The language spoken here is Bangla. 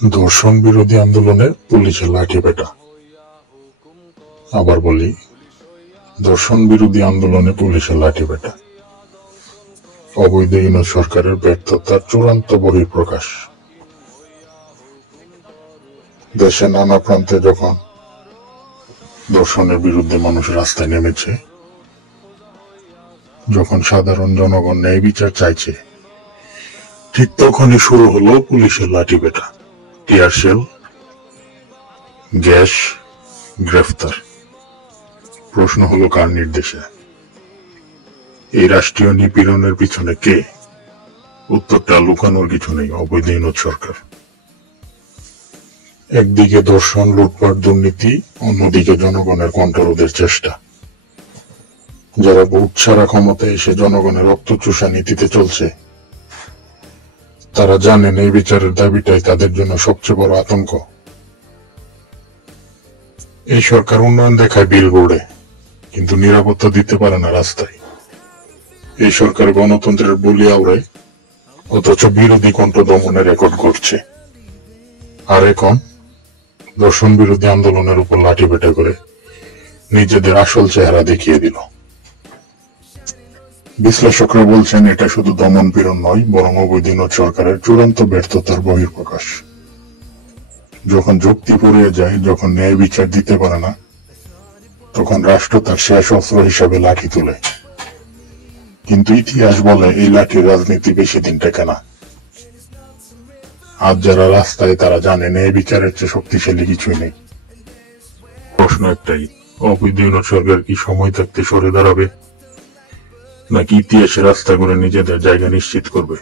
ধর্ষণ বিরোধী আন্দোলনে পুলিশের লাঠিপেটা। আবার বলি, ধর্ষণ বিরোধী আন্দোলনে পুলিশের লাঠিপেটা। অবৈধ ইউনূস সরকারের ব্যর্থতার চূড়ান্ত বহিঃপ্রকাশ। দেশে নানা প্রান্তে যখন ধর্ষণের বিরুদ্ধে মানুষ রাস্তায় নেমেছে, যখন সাধারণ জনগণ ন্যায় বিচার চাইছে, ঠিক তখনই শুরু হলো পুলিশের লাঠিপেটা, টিয়ার শেল, গ্যাস, গ্রেফতার। প্রশ্ন হলো কার নির্দেশে? এই রাষ্ট্রীয় নিপীড়নের পিছনে কে? উত্তরটা লুকানোর কিছু নেই, অবৈধ ইউনূস সরকার। একদিকে ধর্ষণ, লুটপাট, দুর্নীতি, অন্যদিকে জনগণের কণ্ঠরোধের চেষ্টা। যারা ভোট ছাড়া ক্ষমতায় এসে জনগণের রক্ত চুষা নীতিতে চলছে, তারা জানেন এই বিচারের দাবিটাই তাদের জন্য সবচেয়ে বড় আতঙ্ক। এই সরকার উন্নয়ন দেখায় বিলবোর্ডে, কিন্তু নিরাপত্তা দিতে পারে না রাস্তায়। এই সরকার গণতন্ত্রের বলি আওড়ায়, অথচ বিরোধী কণ্ঠ দমনের রেকর্ড করছে। আর এখন ধর্ষণ বিরোধী আন্দোলনের উপর লাঠিপেটা করে নিজেদের আসল চেহারা দেখিয়ে দিল। বিশ্লেষকরা বলছেন, এটা শুধু দমন পীড়ন নয়, বরং অবৈধ ইউনূস সরকারের চূড়ান্ত ব্যর্থতার বহিঃপ্রকাশ। যখন যুক্তি ফুরিয়ে যায়, যখন ন্যায় বিচার দিতে পারে না, তখন রাষ্ট্র তার শেষ অস্ত্র হিসাবে লাঠি তুলে। কিন্তু ইতিহাস বলে, এই লাঠির রাজনীতি বেশি দিন টেকে না। আজ যারা রাস্তায়, তারা জানে ন্যায় বিচারের চেয়ে শক্তিশালী কিছুই নেই। প্রশ্ন একটাই, অবৈধ ইউনূস সরকার কি সময় থাকতে সরে দাঁড়াবে, নাকি ইতিহাসে রাস্তা করে নিজেদের জায়গা নিশ্চিত করবে?